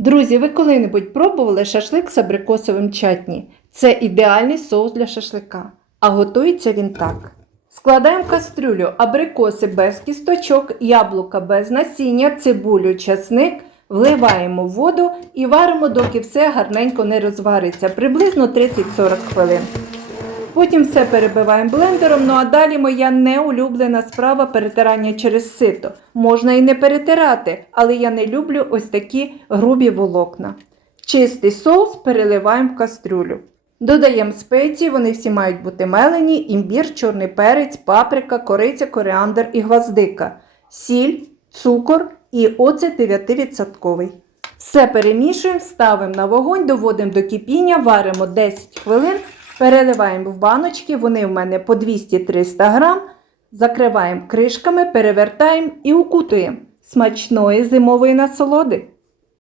Друзі, ви коли-небудь пробували шашлик з абрикосовим чатні? Це ідеальний соус для шашлика. А готується він так. Складаємо в кастрюлю абрикоси без кісточок, яблука без насіння, цибулю, часник, вливаємо воду і варимо, доки все гарненько не розвариться, приблизно 30-40 хвилин. Потім все перебиваємо блендером, ну а далі моя неулюблена справа перетирання через сито. Можна і не перетирати, але я не люблю ось такі грубі волокна. Чистий соус переливаємо в кастрюлю. Додаємо спеції, вони всі мають бути мелені, імбір, чорний перець, паприка, кориця, коріандр і гвоздика, сіль, цукор і оцет 9%. Все перемішуємо, ставимо на вогонь, доводимо до кипіння, варимо 10 хвилин, переливаємо в баночки, вони в мене по 200-300 грам, закриваємо кришками, перевертаємо і укутуємо. Смачної зимової насолоди!